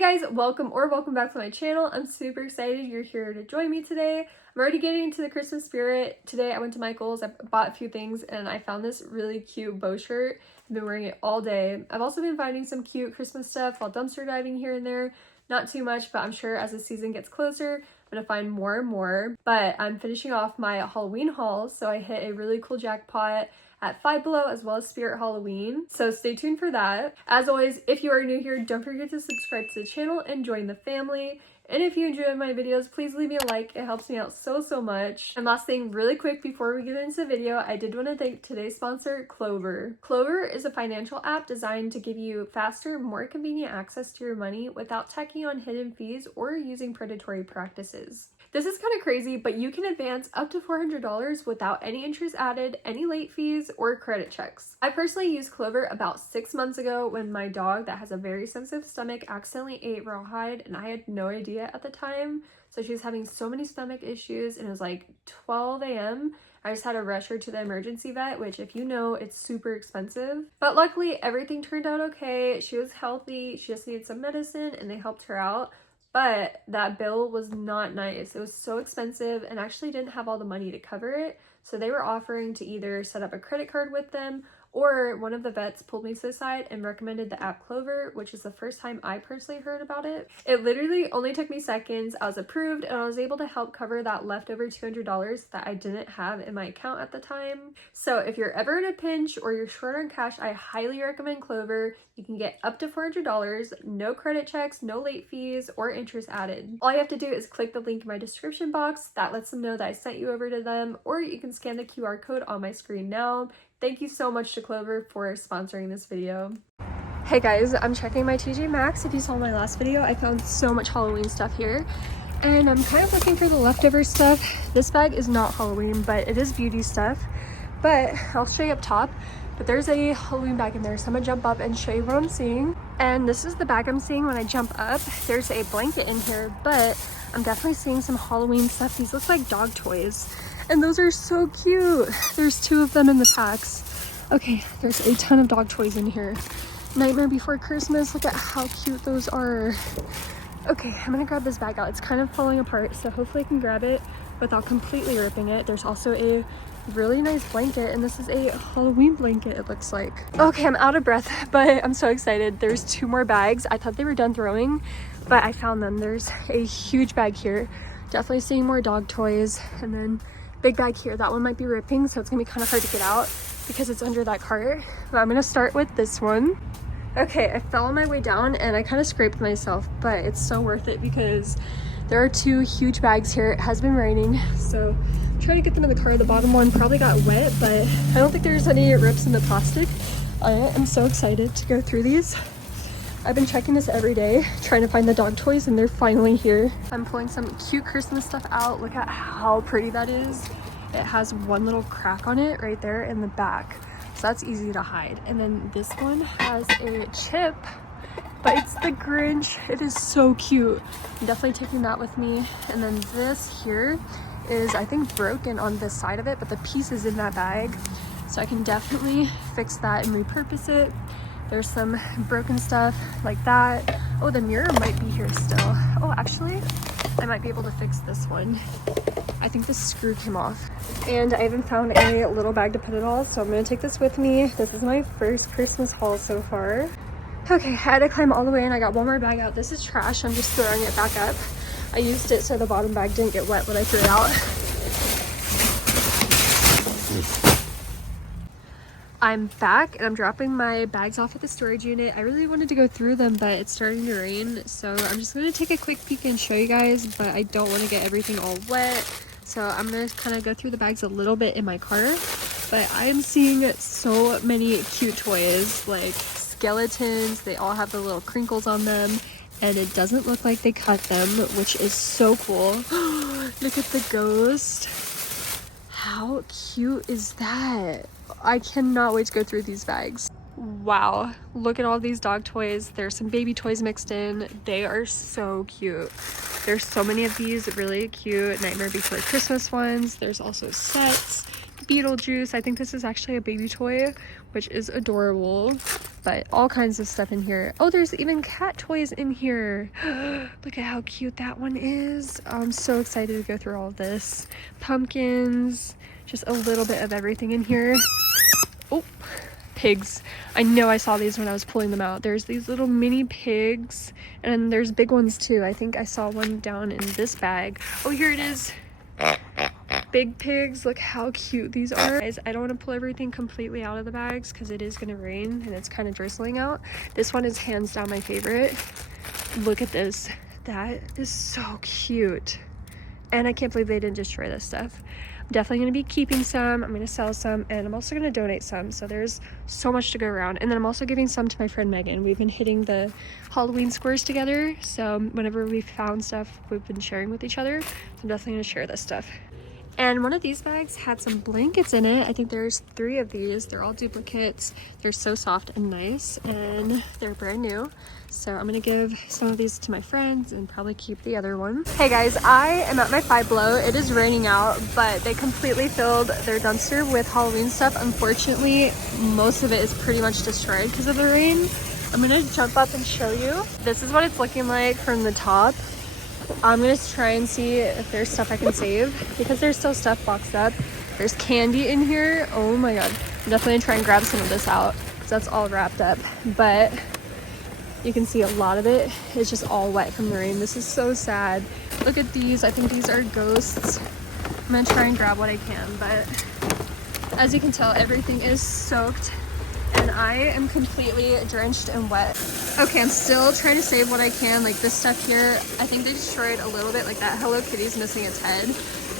guys, welcome back to my channel. I'm super excited you're here to join me today. I'm already getting into the Christmas spirit. Today I went to Michael's, I bought a few things, and I found this really cute bow shirt. I've been wearing it all day. I've also been finding some cute Christmas stuff while dumpster diving here and there. Not too much, but I'm sure as the season gets closer, I'm gonna find more and more. But I'm finishing off my Halloween haul, so I hit a really cool jackpot at Five Below as well as Spirit Halloween, so stay tuned for that. As always, if you are new here, don't forget to subscribe to the channel and join the family. And if you enjoy my videos, please leave me a like. It helps me out so much. And last thing, really quick before we get into the video, I did want to thank today's sponsor, Clover. Clover is a financial app designed to give you faster, more convenient access to your money without tacking on hidden fees or using predatory practices. This is kind of crazy, but you can advance up to $400 without any interest added, any late fees, or credit checks. I personally used Clover about 6 months ago when my dog that has a very sensitive stomach accidentally ate rawhide, and I had no idea at the time. So she was having so many stomach issues, and it was like 12 a.m. I just had to rush her to the emergency vet, which if you know, it's super expensive. But luckily, everything turned out okay. She was healthy. She just needed some medicine, and they helped her out. But that bill was not nice. It was so expensive and actually didn't have all the money to cover it. So they were offering to either set up a credit card with them, or one of the vets pulled me to the side and recommended the app Clover, which is the first time I personally heard about it. It literally only took me seconds. I was approved and I was able to help cover that leftover $200 that I didn't have in my account at the time. So if you're ever in a pinch or you're short on cash, I highly recommend Clover. You can get up to $400, no credit checks, no late fees, or interest added. All you have to do is click the link in my description box. That lets them know that I sent you over to them, or you can scan the QR code on my screen now. Thank you so much to Clover for sponsoring this video. Hey guys, I'm checking my TJ Maxx. If you saw my last video, I found so much Halloween stuff here. And I'm kind of looking for the leftover stuff. This bag is not Halloween, but it is beauty stuff. But I'll show you up top. But there's a Halloween bag in there, so I'm gonna jump up and show you what I'm seeing. And this is the bag I'm seeing when I jump up. There's a blanket in here, but I'm definitely seeing some Halloween stuff. These look like dog toys. And those are so cute. There's 2 of them in the packs. Okay, there's a ton of dog toys in here. Nightmare Before Christmas, look at how cute those are. Okay, I'm gonna grab this bag out. It's kind of falling apart, so hopefully I can grab it without completely ripping it. There's also a really nice blanket, and this is a Halloween blanket, it looks like. Okay, I'm out of breath, but I'm so excited. There's 2 more bags. I thought they were done throwing, but I found them. There's a huge bag here. Definitely seeing more dog toys, and then big bag here. That one might be ripping, so it's gonna be kind of hard to get out because it's under that cart. But I'm gonna start with this one. Okay, I fell on my way down and I kind of scraped myself, but it's so worth it because there are 2 huge bags here. It has been raining, so I'm trying to get them in the car. The bottom one probably got wet, but I don't think there's any rips in the plastic. I am so excited to go through these. I've been checking this every day, trying to find the dog toys, and they're finally here. I'm pulling some cute Christmas stuff out. Look at how pretty that is. It has one little crack on it right there in the back, so that's easy to hide. And then this one has a chip, but it's the Grinch. It is so cute. I'm definitely taking that with me. And then this here is, I think, broken on this side of it, but the piece is in that bag, so I can definitely fix that and repurpose it. There's some broken stuff like that. Oh, the mirror might be here still. Oh, actually, I might be able to fix this one. I think the screw came off. And I haven't found a little bag to put it all, so I'm gonna take this with me. This is my first Christmas haul so far. Okay, I had to climb all the way in. I got one more bag out. This is trash. I'm just throwing it back up. I used it so the bottom bag didn't get wet when I threw it out. I'm back and I'm dropping my bags off at the storage unit. I really wanted to go through them, but it's starting to rain, so I'm just going to take a quick peek and show you guys, but I don't want to get everything all wet, so I'm going to kind of go through the bags a little bit in my car. But I am seeing so many cute toys, like skeletons. They all have the little crinkles on them, and it doesn't look like they cut them, which is so cool. Look at the ghost. How cute is that? I cannot wait to go through these bags. Wow, look at all these dog toys. There's some baby toys mixed in. They are so cute. There's so many of these really cute Nightmare Before Christmas ones. There's also sets. Beetlejuice. I think this is actually a baby toy, which is adorable. but all kinds of stuff in here. Oh, there's even cat toys in here. Look at how cute that one is. I'm so excited to go through all of this. Pumpkins, just a little bit of everything in here. Oh, pigs. I know I saw these when I was pulling them out. There's these little mini pigs, and there's big ones too. I think I saw one down in this bag. Oh, here it is. Big pigs. Look how cute these are. Guys, I don't want to pull everything completely out of the bags because it is going to rain and it's kind of drizzling out. This one is hands down my favorite. Look at this. That is so cute. And I can't believe they didn't destroy this stuff. I'm definitely going to be keeping some. I'm going to sell some, and I'm also going to donate some. So there's so much to go around. And then I'm also giving some to my friend Megan. We've been hitting the Halloween squares together. So whenever we found stuff, we've been sharing with each other. So I'm definitely going to share this stuff. And one of these bags had some blankets in it. I think there's 3 of these. They're all duplicates. They're so soft and nice, and they're brand new. So I'm gonna give some of these to my friends and probably keep the other one. Hey guys, I am at my Five Below. It is raining out, but they completely filled their dumpster with Halloween stuff. Unfortunately, most of it is pretty much destroyed because of the rain. I'm gonna jump up and show you. This is what it's looking like from the top. I'm gonna try and see if there's stuff I can save because there's still stuff boxed up. There's candy in here. Oh my god. I'm definitely gonna try and grab some of this out because that's all wrapped up. But you can see a lot of it is just all wet from the rain. This is so sad. Look at these. I think these are ghosts. I'm gonna try and grab what I can, but as you can tell, everything is soaked and I am completely drenched and wet. Okay, I'm still trying to save what I can. Like this stuff here, I think they destroyed a little bit. Like that Hello Kitty's missing its head.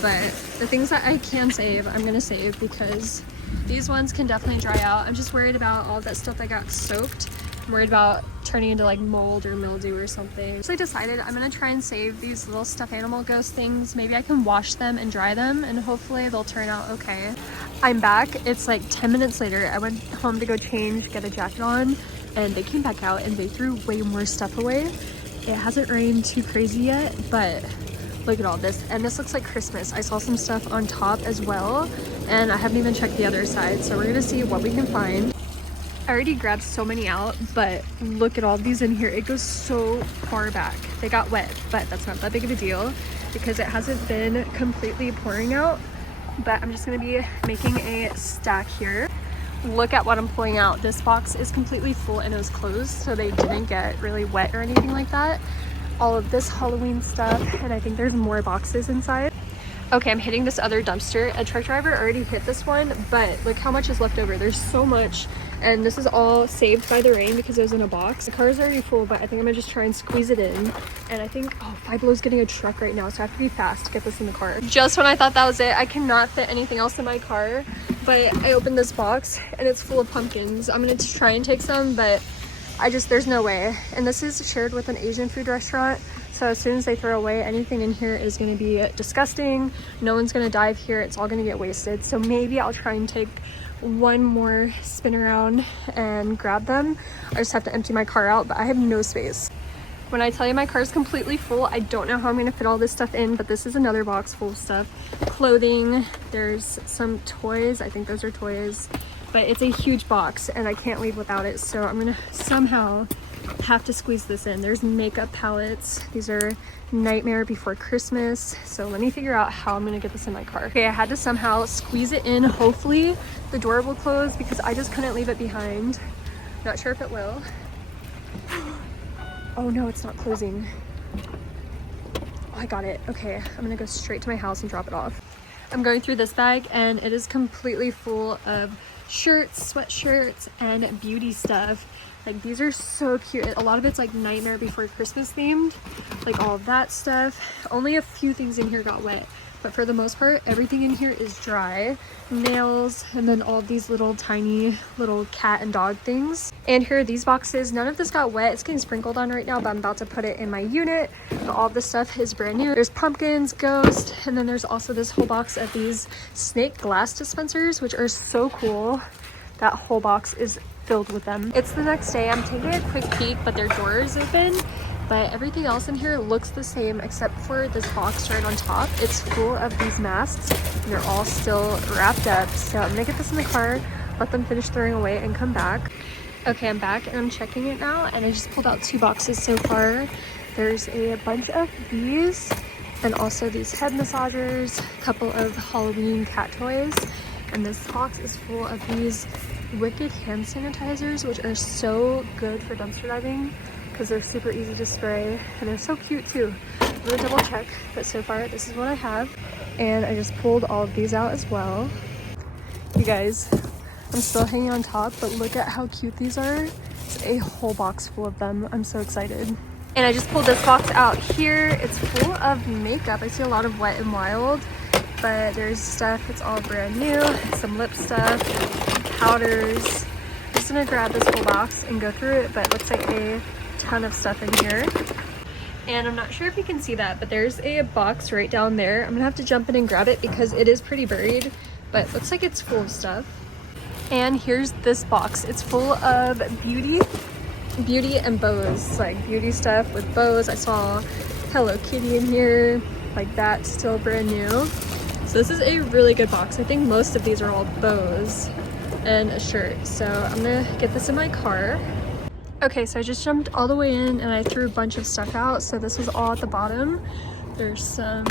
But the things that I can save, I'm gonna save because these ones can definitely dry out. I'm just worried about all that stuff that got soaked. I'm worried about turning into like mold or mildew or something. So I decided I'm gonna try and save these little stuffed animal ghost things. Maybe I can wash them and dry them and hopefully they'll turn out okay. I'm back. It's like 10 minutes later. I went home to go change, get a jacket on, and they came back out and they threw way more stuff away. It hasn't rained too crazy yet, but look at all this. And this looks like Christmas. I saw some stuff on top as well, and I haven't even checked the other side. So we're gonna see what we can find. I already grabbed so many out, but look at all these in here. It goes so far back. They got wet, but that's not that big of a deal because it hasn't been completely pouring out. But I'm just gonna be making a stack here. Look at what I'm pulling out. This box is completely full and it was closed, so they didn't get really wet or anything like that. All of this Halloween stuff, and I think there's more boxes inside. Okay, I'm hitting this other dumpster. A truck driver already hit this one, but look how much is left over. There's so much, and this is all saved by the rain because it was in a box. The car is already full, but I think I'm gonna just try and squeeze it in. And I think, oh, Five Below's getting a truck right now, so I have to be fast to get this in the car. Just when I thought that was it, I cannot fit anything else in my car, but I opened this box and it's full of pumpkins. I'm gonna try and take some, but there's no way. And this is shared with an Asian food restaurant. So as soon as they throw away anything in here is going to be disgusting. No one's going to dive here. It's all going to get wasted. So maybe I'll try and take one more spin around and grab them. I just have to empty my car out, but I have no space. When I tell you my car is completely full, I don't know how I'm going to fit all this stuff in, but this is another box full of stuff. Clothing, there's some toys. I think those are toys, but it's a huge box and I can't leave without it. So I'm going to somehow have to squeeze this in. There's makeup palettes. These are Nightmare Before Christmas. So let me figure out how I'm gonna get this in my car. Okay, I had to somehow squeeze it in. Hopefully the door will close because I just couldn't leave it behind. Not sure if it will. Oh no, it's not closing. Oh, I got it. Okay, I'm gonna go straight to my house and drop it off. I'm going through this bag and it is completely full of shirts, sweatshirts, and beauty stuff. Like these are so cute. A lot of it's like Nightmare Before Christmas themed, like all of that stuff. Only a few things in here got wet, but for the most part everything in here is dry. Nails, and then all these little tiny little cat and dog things. And here are these boxes. None of this got wet. It's getting sprinkled on right now, but I'm about to put it in my unit. But all of this stuff is brand new. There's pumpkins, ghost, and then there's also this whole box of these snake glass dispensers, which are so cool. That whole box is filled with them. It's the next day. I'm taking a quick peek, but their door is open. But everything else in here looks the same except for this box right on top. It's full of these masks and they're all still wrapped up. So I'm gonna get this in the car, let them finish throwing away and come back. Okay, I'm back and I'm checking it now, and I just pulled out 2 boxes so far. There's a bunch of these, and also these head massagers, a couple of Halloween cat toys, and this box is full of these Wicked hand sanitizers, which are so good for dumpster diving because they're super easy to spray and they're so cute too. I'm gonna double check, but so far this is what I have, and I just pulled all of these out as well. You guys, I'm still hanging on top, but look at how cute these are. It's a whole box full of them. I'm so excited. And I just pulled this box out here. It's full of makeup. I see a lot of Wet n Wild, but there's stuff that's all brand new, some lip stuff, powders. I'm just gonna grab this whole box and go through it, but it looks like a ton of stuff in here. And I'm not sure if you can see that, but there's a box right down there. I'm gonna have to jump in and grab it because it is pretty buried, but it looks like it's full of stuff. And here's this box. It's full of beauty and bows, like beauty stuff with bows. I saw Hello Kitty in here, like that, still brand new. So this is a really good box. I think most of these are all bows and a shirt. So I'm gonna get this in my car. Okay, so I just jumped all the way in and I threw a bunch of stuff out. So this was all at the bottom. There's some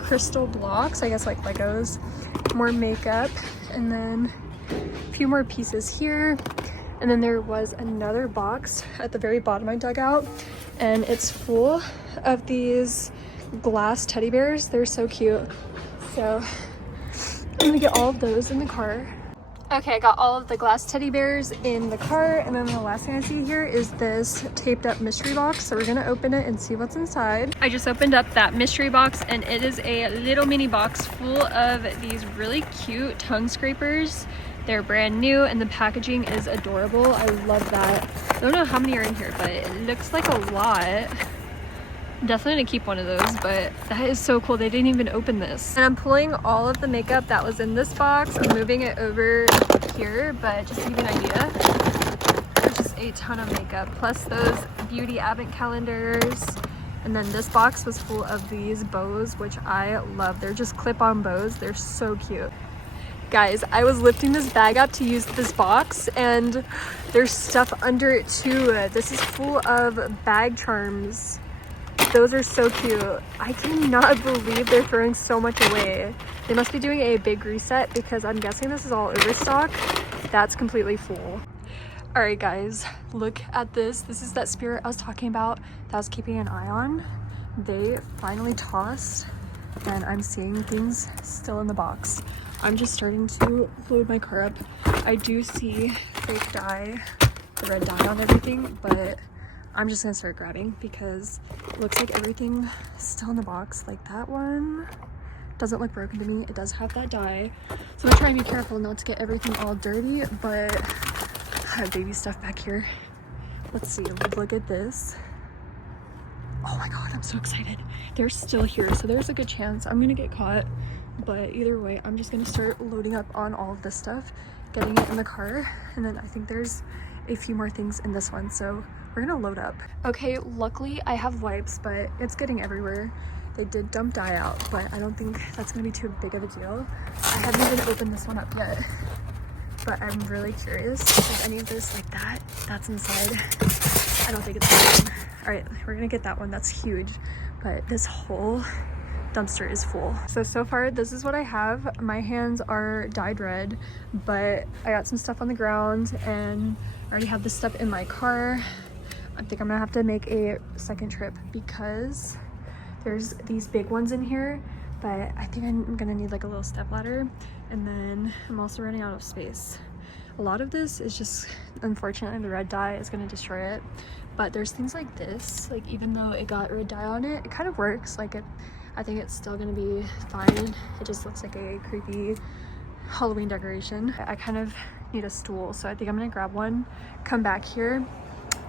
crystal blocks, I guess like Legos, more makeup, and then a few more pieces here. And then there was another box at the very bottom I dug out, and it's full of these glass teddy bears. They're so cute. So I'm gonna get all of those in the car. Okay, I got all of the glass teddy bears in the car, and then the last thing I see here is this taped up mystery box. So we're gonna open it and see what's inside. I just opened up that mystery box, and it is a little mini box full of these really cute tongue scrapers. They're brand new and the packaging is adorable. I love that. I don't know how many are in here, but it looks like a lot. I'm definitely gonna keep one of those, but that is so cool. They didn't even open this. And I'm pulling all of the makeup that was in this box. I'm moving it over here, but just to give you an idea, there's just a ton of makeup, plus those beauty advent calendars. And then this box was full of these bows, which I love. They're just clip-on bows. They're so cute. Guys, I was lifting this bag up to use this box, and there's stuff under it too. This is full of bag charms. Those are so cute. I cannot believe they're throwing so much away. They must be doing a big reset because I'm guessing this is all overstock. That's completely full. All right, guys, look at this. This is that spirit I was talking about that I was keeping an eye on. They finally tossed, and I'm seeing things still in the box. I'm just starting to load my car up. I do see fake dye, the red dye on everything, but I'm just gonna start grabbing because it looks like everything is still in the box. Like that one doesn't look broken to me. It does have that dye. So I'm gonna try and be careful not to get everything all dirty, but I have baby stuff back here. Let's see, look at this. Oh my God, I'm so excited. They're still here, so there's a good chance I'm gonna get caught. But either way, I'm just gonna start loading up on all of this stuff, getting it in the car, and then I think there's a few more things in this one, so we're gonna load up. Okay, luckily I have wipes, but it's getting everywhere. They did dump dye out, but I don't think that's gonna be too big of a deal. I haven't even opened this one up yet, but I'm really curious if any of this, like that's inside. I don't think it's good. All right, we're gonna get that one. That's huge, but this whole dumpster is full. So far this is what I have. My hands are dyed red, but I got some stuff on the ground and I already have this stuff in my car. I think I'm gonna have to make a second trip because there's these big ones in here, but I think I'm gonna need like a little step ladder, and then I'm also running out of space. A lot of this is just, unfortunately, the red dye is gonna destroy it, but there's things like this, like even though it got red dye on it, it kind of works. Like I think it's still gonna be fine. It just looks like a creepy Halloween decoration. I kind of need a stool, so I think I'm gonna grab one, come back here.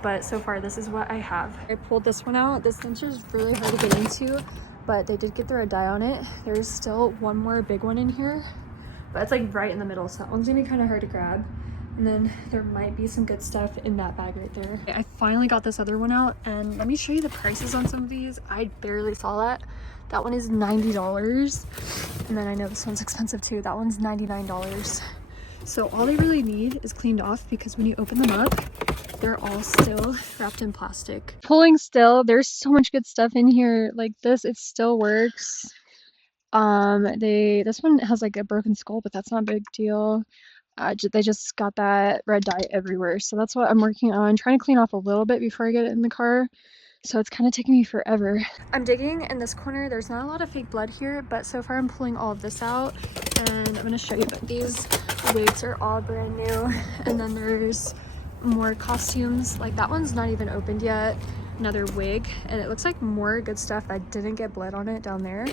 But so far this is what I have. I pulled this one out. This dumpster is really hard to get into, but they did get the red dye on it. There's still one more big one in here, but it's like right in the middle, so that one's gonna be kind of hard to grab. And then there might be some good stuff in that bag right there. I finally got this other one out, and let me show you the prices on some of these. I barely saw that. That one is $90, and then I know this one's expensive too. That one's $99. So all they really need is cleaned off, because when you open them up, they're all still wrapped in plastic. Pulling still, there's so much good stuff in here. Like this, it still works. This one has like a broken skull, but that's not a big deal. They just got that red dye everywhere, so that's what I'm working on, trying to clean off a little bit before I get it in the car. So it's kind of taking me forever. I'm digging in this corner. There's not a lot of fake blood here, but so far I'm pulling all of this out, and I'm gonna show you that these wigs are all brand new. And then there's more costumes. Like that one's not even opened yet. Another wig, and it looks like more good stuff that didn't get blood on it down there.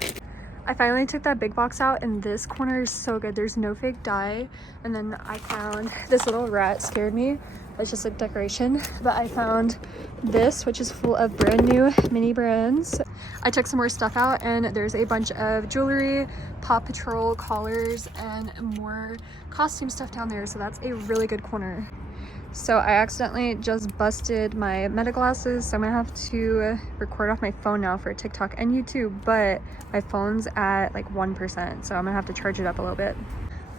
I finally took that big box out, and this corner is so good. There's no fake dye. And then I found this little rat, scared me. It's just like decoration. But I found this, which is full of brand new mini brands. I took some more stuff out, and there's a bunch of jewelry, Paw Patrol collars, and more costume stuff down there. So that's a really good corner. So I accidentally just busted my Meta glasses, so I'm gonna have to record off my phone now for TikTok and YouTube, but my phone's at like 1%, so I'm gonna have to charge it up a little bit.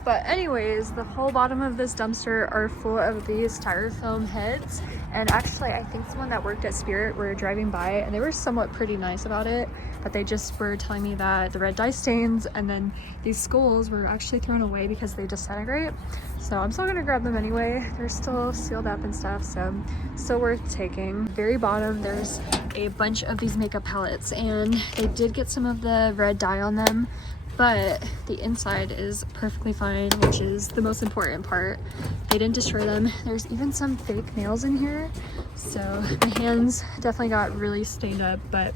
But anyways, the whole bottom of this dumpster are full of these styrofoam heads. And actually, I think someone that worked at Spirit were driving by, and they were somewhat pretty nice about it, but they just were telling me that the red dye stains and then these skulls were actually thrown away because they disintegrate. So I'm still gonna grab them anyway. They're still sealed up and stuff, so still worth taking. Very bottom, there's a bunch of these makeup palettes, and they did get some of the red dye on them, but the inside is perfectly fine, which is the most important part. They didn't destroy them. There's even some fake nails in here, so my hands definitely got really stained up, but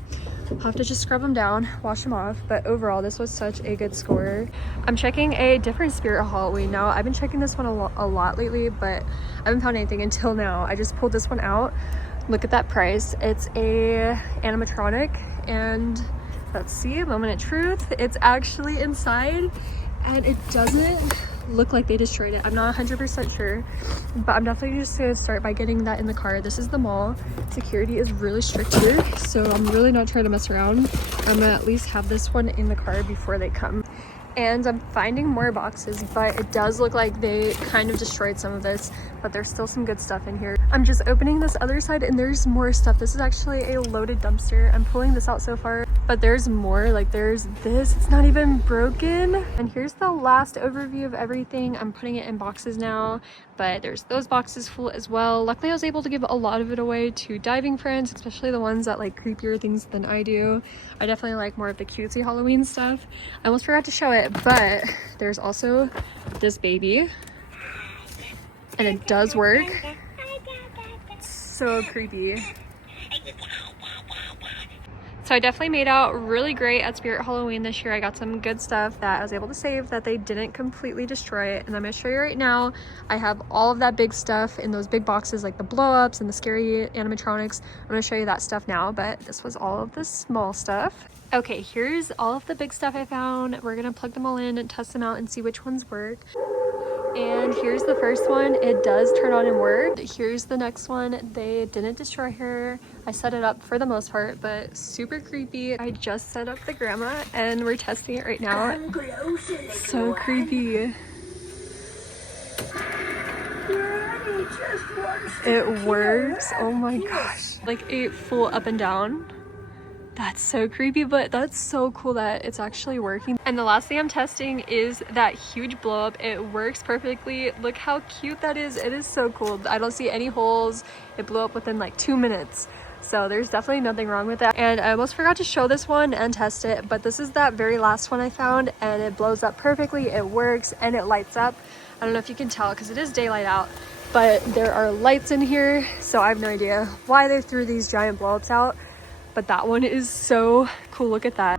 I'll have to just scrub them down, wash them off. But overall, this was such a good score. I'm checking a different Spirit Halloween now. I've been checking this one a lot lately, but I haven't found anything until now. I just pulled this one out. Look at that price. It's a animatronic, and let's see, moment of truth, it's actually inside, and it doesn't look like they destroyed it. I'm not 100% sure, but I'm definitely just gonna start by getting that in the car. This is the mall. Security is really strict here, so I'm really not trying to mess around. I'm gonna at least have this one in the car before they come. And I'm finding more boxes, but it does look like they kind of destroyed some of this, but there's still some good stuff in here. I'm just opening this other side, and there's more stuff. This is actually a loaded dumpster. I'm pulling this out so far, but there's more. Like there's this, it's not even broken. And here's the last overview of everything. I'm putting it in boxes now, but there's those boxes full as well. Luckily I was able to give a lot of it away to diving friends, especially the ones that like creepier things than I do. I definitely like more of the cutesy Halloween stuff. I almost forgot to show it, but there's also this baby, and it does work. It's so creepy. So I definitely made out really great at Spirit Halloween this year. I got some good stuff that I was able to save that they didn't completely destroy it. And I'm going to show you right now. I have all of that big stuff in those big boxes, like the blow-ups and the scary animatronics. I'm going to show you that stuff now, but this was all of the small stuff. Okay, here's all of the big stuff I found. We're going to plug them all in and test them out and see which ones work. And here's the first one. It does turn on and work. Here's the next one. They didn't destroy her. I set it up for the most part, but super creepy. I just set up the grandma and we're testing it right now. So creepy. It works. Oh my gosh. Like a full up and down. That's so creepy, but that's so cool that it's actually working. And the last thing I'm testing is that huge blow up. It works perfectly. Look how cute that is. It is so cool. I don't see any holes. It blew up within like 2 minutes. So there's definitely nothing wrong with that. And I almost forgot to show this one and test it, but this is that very last one I found, and it blows up perfectly. It works and it lights up. I don't know if you can tell because it is daylight out, but there are lights in here. So I have no idea why they threw these giant blow ups out. But that one is so cool. Look at that.